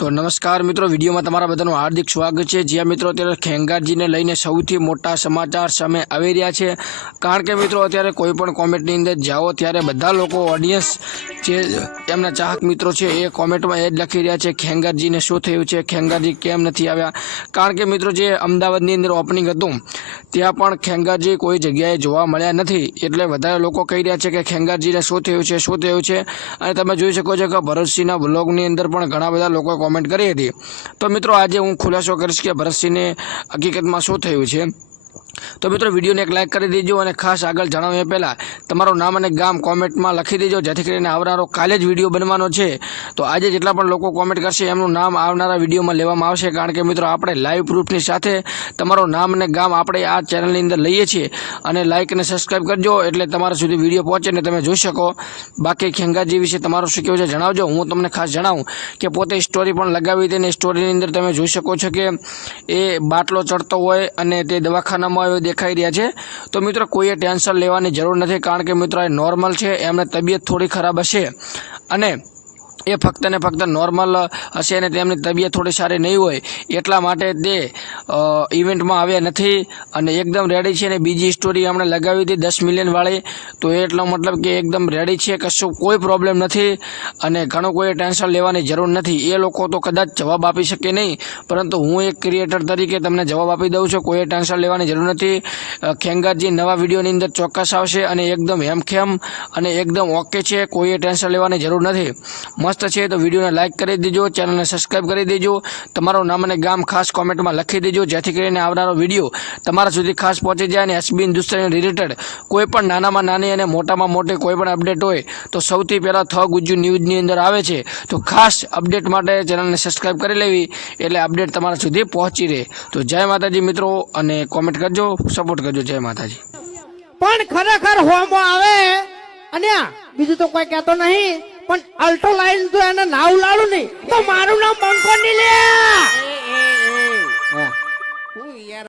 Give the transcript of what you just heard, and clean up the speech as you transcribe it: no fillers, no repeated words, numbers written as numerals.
તો નમસ્કાર મિત્રો, વિડીયોમાં તમારા બધાનું હાર્દિક સ્વાગત છે। જ્યાં મિત્રો અત્યારે ખેંગારજીને લઈને સૌથી મોટા સમાચાર સામે આવી રહ્યા છે। કારણ કે મિત્રો અત્યારે કોઈ પણ કોમેન્ટની અંદર જાઓ ત્યારે બધા લોકો ઓડિયન્સ જે એમના ચાહક મિત્રો છે એ કોમેન્ટમાં એ જ લખી રહ્યા છે ખેંગારજીને શું થયું છે, ખેંગારજી કેમ નથી આવ્યા। કારણ કે મિત્રો જે અમદાવાદની અંદર ઓપનિંગ હતું ત્યાં પણ ખેંગારજી કોઈ જગ્યાએ જોવા મળ્યા નથી, એટલે વધારે લોકો કહી રહ્યા છે કે ખેંગારજીને શું થયું છે। અને તમે જોઈ શકો છો કે ભરતસિંહના વ્લોગની અંદર પણ ઘણા બધા લોકો કોમેન્ટ કરી હતી। તો મિત્રો આજે હું ખુલાસો કરીશ કે ભરતસિંહને હકીકતમાં શું થયું છે। તો મિત્રો વિડીયોને એક લાઇક કરી દેજો અને ખાસ આગળ જણાવ્યા પહેલાં તમારું નામ અને ગામ કોમેન્ટમાં લખી દેજો, જેથી કરીને આવનારો કાલે જ વિડીયો બનવાનો છે। તો આજે જેટલા પણ લોકો કોમેન્ટ કરશે એમનું નામ આવનારા વિડીયોમાં લેવામાં આવશે। કારણ કે મિત્રો આપણે લાઈવ પ્રૂફની સાથે તમારું નામ અને ગામ આપણે આ ચેનલની અંદર લઈએ છીએ। અને લાઇક અને સબસ્ક્રાઈબ કરજો એટલે તમારા સુધી વિડીયો પહોંચે ને તમે જોઈ શકો। બાકી ખેંગારજી વિશે તમારું શું કહેવું છે જણાવજો। હું તમને ખાસ જણાવું કે પોતે સ્ટોરી પણ લગાવી હતી અને સ્ટોરીની અંદર તમે જોઈ શકો છો કે એ બાટલો ચડતો હોય અને તે દવાખાનામાં દેખાઈ રહ્યા છે। તો મિત્રો કોઈએ ટેન્શન લેવાની જરૂર નથી, કારણ કે મિત્રો એ નોર્મલ છે, એમને તબિયત થોડી ખરાબ હશે અને એ ફક્ત ને ફક્ત નોર્મલ હશે અને તેમની તબિયત થોડી સારી નહીં હોય એટલા માટે તે ઇવેન્ટમાં આવ્યા નથી અને એકદમ રેડી છે। અને બીજી સ્ટોરી આપણે લગાવી હતી 10 મિલિયનવાળી, તો એટલો મતલબ કે એકદમ રેડી છે, કશું કોઈ પ્રોબ્લેમ નથી અને ઘણું કોઈ ટેન્શન લેવાની જરૂર નથી। એ લોકો તો કદાચ જવાબ આપી શકે નહીં, પરંતુ હું એક ક્રિએટર તરીકે તમને જવાબ આપી દઉં છું, કોઈ ટેન્શન લેવાની જરૂર નથી। ખેંગારજી નવા વિડીયોની અંદર ચોક્કસ આવશે અને એકદમ હેમખેમ અને એકદમ ઓકે છે, કોઈ ટેન્શન લેવાની જરૂર નથી। મસ્ત છે તો વિડીયોને લાઇક કરી દેજો, ચેનલને સબસ્ક્રાઈબ કરી દેજો, તમારું નામ અને ગામ ખાસ કોમેન્ટમાં લખી દેજો, જેથી કરીને આવનારો વિડીયો તમારા સુધી ખાસ પહોંચી જાય। અને એસબી હિન્દુસ્તાની રિલેટેડ કોઈ પણ નાનામાં નાની અને મોટામાં મોટી કોઈ પણ અપડેટ હોય તો સૌથી પહેલાં થ ગુજ્જુ ન્યૂઝની અંદર આવે છે। તો ખાસ અપડેટ માટે ચેનલને સબસ્ક્રાઈબ કરી લેવી એટલે અપડેટ તમારા સુધી પહોંચી રહે। તો જય માતાજી મિત્રો, અને કોમેન્ટ કરજો, સપોર્ટ કરજો। જય માતાજી। પણ ખરેખર હોમો આવે અને બીજું તો કોઈ કહેતો નહીં, પણ અલ્ટો લાઈન તો એને ના ઉલાડું નહીં તો મારું નામ બંકો નહીં લે।